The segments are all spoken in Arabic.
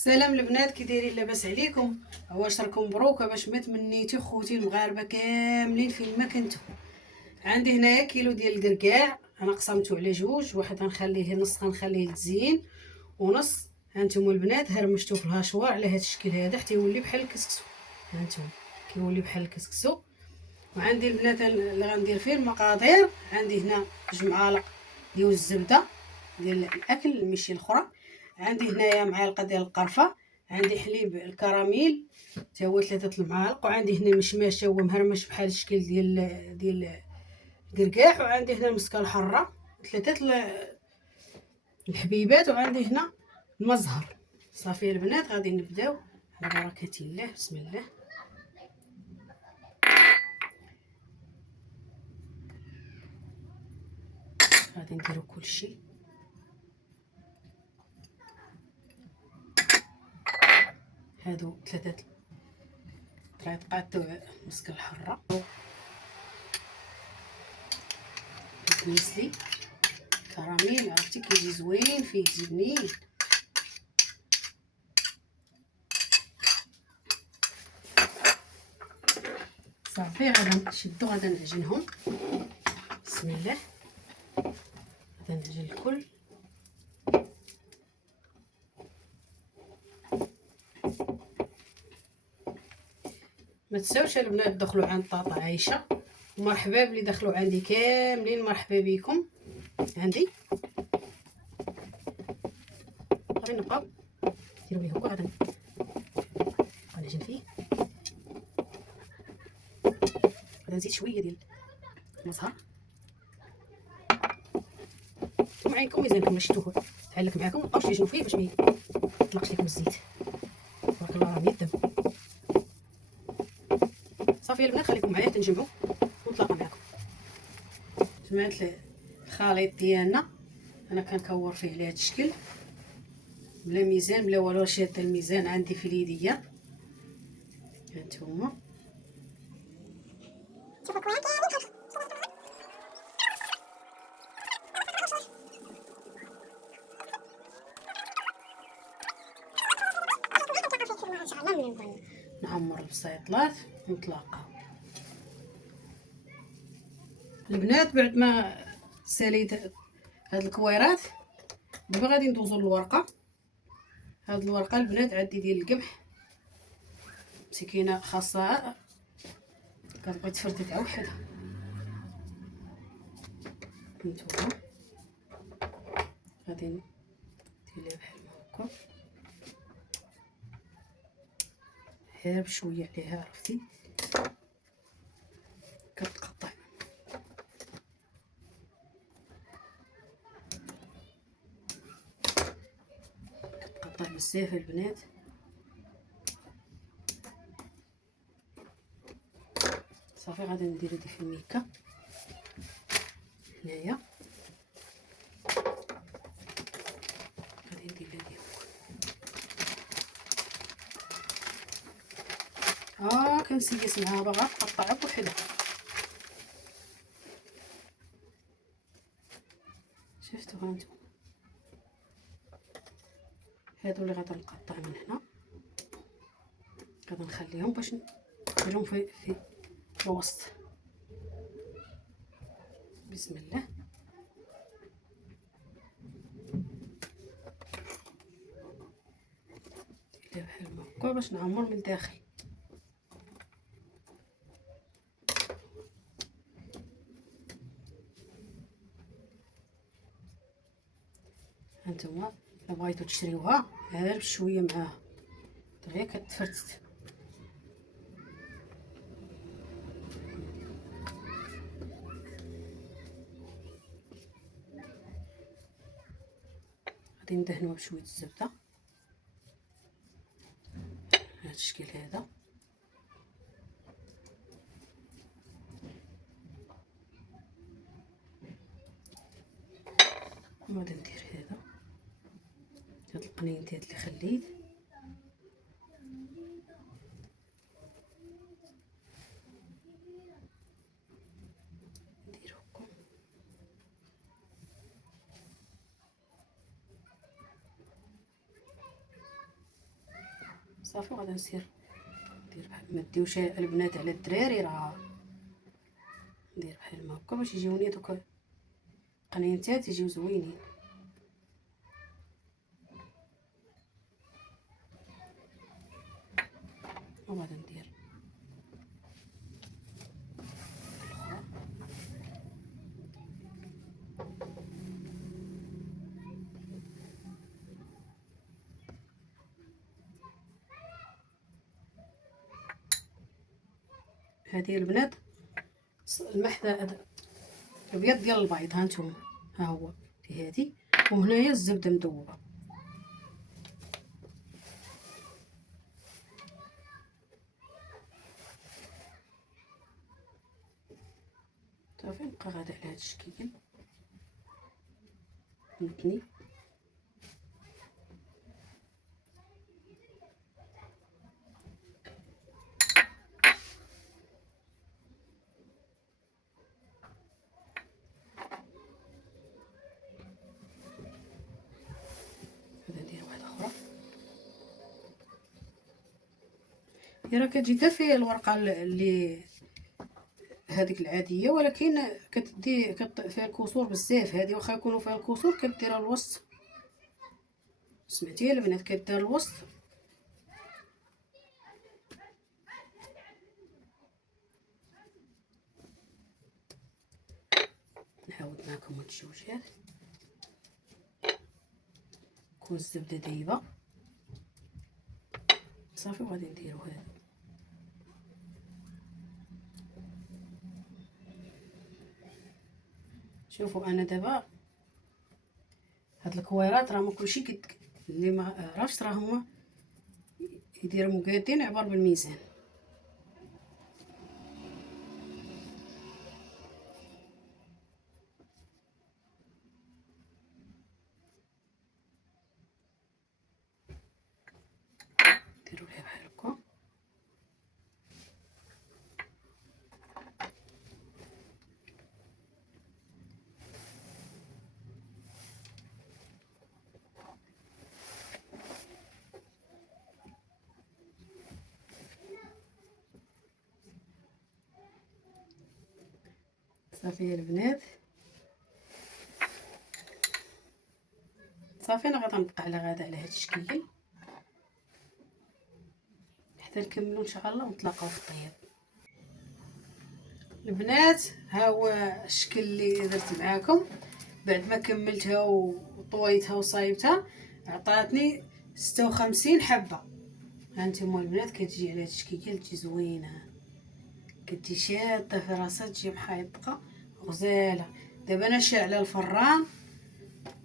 السلام البنات، كي دايرين؟ لاباس عليكم؟ واش راكم مبروكه باش ما تمنيتي خوتي المغاربه كاملين فين ما كنتو. عندي هنايا كيلو ديال الكركاع، انا قسمته على جوج، واحد غنخليه نص غنخليه للتزيين ونص هانتوما البنات هرمشتو في الهاشوار على هذا الشكل هذا حتى يولي بحال الكسكسو. هانتوما كيولي بحال الكسكسو. وعندي البنات اللي غندير فيه المقادير، عندي هنا 2 معالق ديال الزبده ديال الاكل المشي الاخرى، عندي هنايا معلقه ديال القرفه، عندي حليب الكراميل حتى هو 3 المعالق، وعندي هنا مشماش هو مهرمش بحال الشكل ديال الكركاع، وعندي هنا المسكه الحاره 3 الحبيبات، وعندي هنا الماء الزهر. صافي البنات غادي نبداو على بركه الله. بسم الله. غادي نديرو كلشي. هادو 3 طريقات مسكه الحاره بالنسلي كراميل، عرفتي كيجي زوين فيه زبنين. صافي غادي نشدو، غادي نعجنهم. بسم الله. غادي نعجن الكل. ما تنساوش البنات دخلوا عند طاطا عايشه، ومرحبا بلي دخلوا عندي كاملين، مرحبا بكم عندي. غادي نبقاو نديرو ليه هكا، غادي نعجن فيه. غادي نزيد شويه ديال المزهر. نتوما عينكم ميزانكم، مشيتوه تعلق معاكم، مابقاوش تجنوا فيه باش ما يطلقش لكم الزيت. تبارك الله راه يدم. صافي البنات خليكم معايا تنجمعوا ونتلاقى معكم. جماعه الخليط ديالنا انا كنكور فيه على هذا الشكل بلا ميزان بلا والو، شاده الميزان عندي في اليديه. هانتوما نعمر البسيطلات ونتلاقاو البنات. بعد ما ساليت هاد الكويرات دابا غادي ندوزو للورقه. هاد الورقه البنات عندي ديال القمح، مسكينه خاصها كتبغي تفردي تاع وحدها. هانتوما غادي نديريها بحال هكا، غير بشويه عليها، عرفتي كتقطع. كتقطع بزاف البنات. صافي غادي ندير هذه في الميكا هنايا. غادي ندير هذه كنسيس معاها باغا نقطعها بوحدها. شفتوا هانتوما هادو اللي غادي نقطع من هنا، غادي نخليهم باش نديرهم في الوسط. بسم الله. ديرها بحال هكا باش نعمر من الداخل. هانتوما الا بغيتو تشريوها غير بشويه معاها دغيا كتفرتت. غادي ندهنوها بشويه الزبده بهذا الشكل هذا. وغادي ندير هاد القنينتات اللي خليت، ندير هكا. صافي وغادي ندير بحال ما ديوش البنات على الدراري، راه ندير بحال ما هكا باش يجيوني دوك قنينتات يجيو زوينين. وغادي ندير هذه البنات الملح الابيض ديال البيض، ها نتوما ها هو في هذه، وهنايا الزبده مذوبه. صافي نبقى غادا على هذا الشكل فهمتني. غادا ندير واحده اخرى، هي راه كتجي حتى في الورقه اللي هذيك العاديه، ولكن كتدي فيها الكسور بزاف. هذه واخا يكونوا فيها الكسور كديرها الوسط، سمعتي البنات، كدير الوسط. نعاود معكم هاد الجوجات، كون الزبده دايبه صافي. وغادي نديرو هذا، شوفوا انا دابا هاد الكويرات راه ما كلشي اللي ما عرفش راه هما يديروا مقادين عبر بالميزان. ديروا ليها بحال هكا، صافي يا البنات. صافي انا غادي نبقى على غدا على هاد الشكل حتى نكملوا ان شاء الله ونتلاقاو في الطياب. البنات ها هو الشكل اللي درت معاكم بعد ما كملتها وطويتها وصايبتها، عطاتني 56 حبه. هانتوما البنات كتجي على هاد الشكل تجي زوينه، كتجي شاده في راسها، تجي محيطه غزاله. دابا انا شاعله الفران،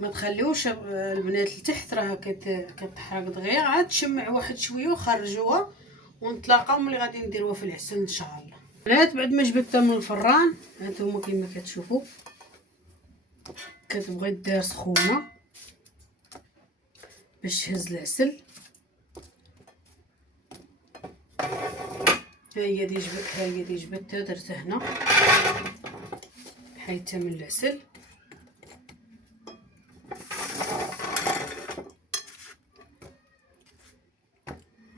ما تخليوش البنات لتحت، راه كتحرق دغيا. عاد تشمع واحد شويه وخرجوها ونتلاقاو ملي غادي نديروها في العسل ان شاء الله. البنات بعد ما جبدتها من الفران هانتوما كما كتشوفوا كتبغي دير سخونه باش تهز العسل. ها هي دي جبدتها درتها هنا حيدتها من العسل.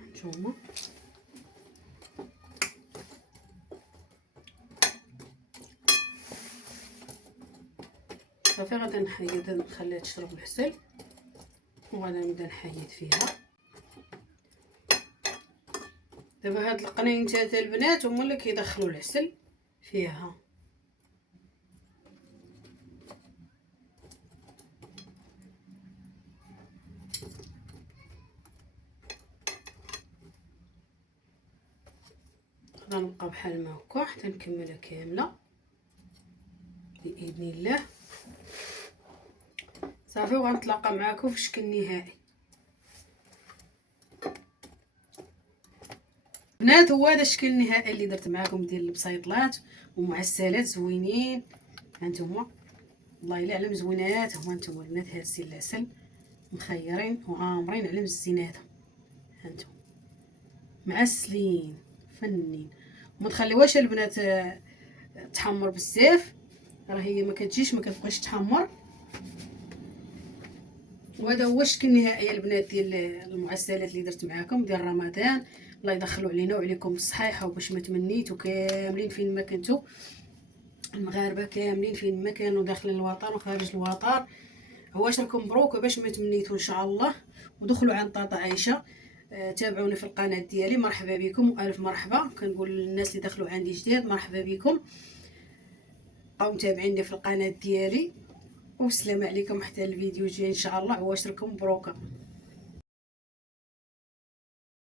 نتوما صافي غادي نحيد، نخليها تشرب العسل وغادي نبدا نحيد فيها. دابا هاد القنينتات البنات هما اللي كيدخلوا العسل فيها. غنبقى بحال ما هكا حتى نكملها كامله باذن الله. صافي وغنتلاقى معكم في الشكل النهائي. بنات هو هذا الشكل النهائي اللي درت معكم ديال البسيطلات ومعسلات زوينين. هانتوما والله الا على مزوينات هما نتوما البنات، هازين العسل مخيرين وعامرين على مزيناتهم. هانتوما معسلين فنين، وما تخليوهاش البنات تحمر بزاف، راه هي ما كتبغيش تحمر. وهذا هو الشكل النهائي البنات ديال المعسلات اللي درت معاكم ديال رمضان. الله يدخلوا علينا وعليكم بالصحيحه وباش ما تمنيتوا كاملين فين ما كنتوا، المغاربه كاملين فين ما كانوا داخل الوطن وخارج الوطن. عواشركم مبروك باش ما تمنيتوا ان شاء الله. ودخلوا عند طاطا عايشه، تابعوني في القناه ديالي. مرحبا بكم والف مرحبا. كنقول للناس اللي دخلوا عندي جديد مرحبا بكم، بقاو متابعيني في القناه ديالي. والسلام عليكم حتى الفيديو الجاي ان شاء الله. عواشركم مبروكه.